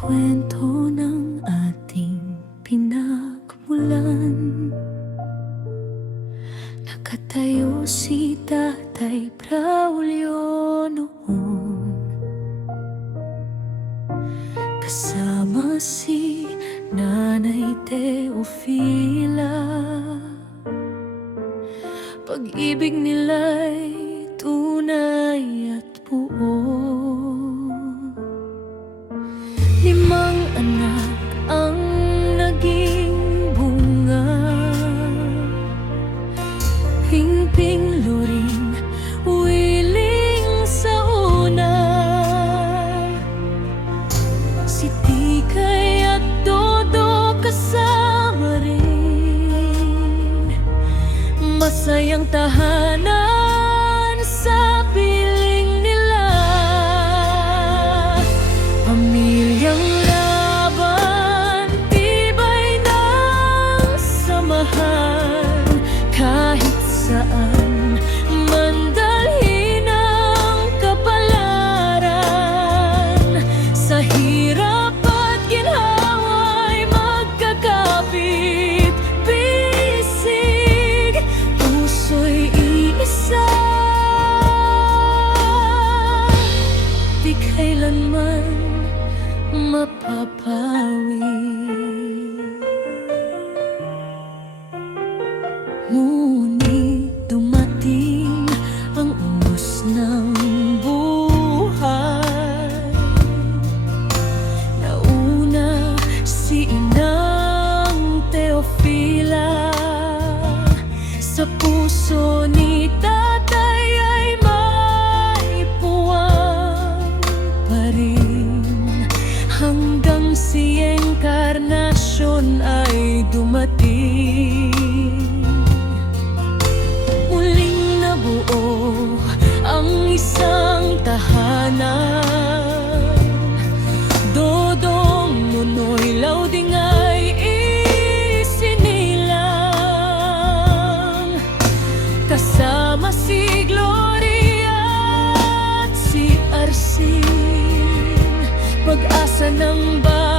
kwento ng ating pinagmulan. Nakatayo si Tatay Braulio noon, kasama si Nanay Teofila. Pag-ibig nila'y tunay at buo. 5 anak ang naging bunga. Pingping, Loring, Wiling sa una, si Tikay at Dodo kasama rin. Masayang tahanan sa piling nila. Pamilyang laban, tibay ng samahan. Kahit saan mandalhin ang kapalaran. Sa hirap at ginhawa'y magkakapit bisig, puso'y iisa. Di kailanman mapapawi. Ngunit dumating ang ubos ng buhay. Nauna si Inang Teofila. Sa puso ni Tatay ay may puwang pa rin, hanggang si Encarnacion ay dumating. Muling nabuo ang isang tahanan. Dodong, Nonoy, Lauding ay isinilang, kasama si Gloria at si Arsin, pag-asa ng bayan.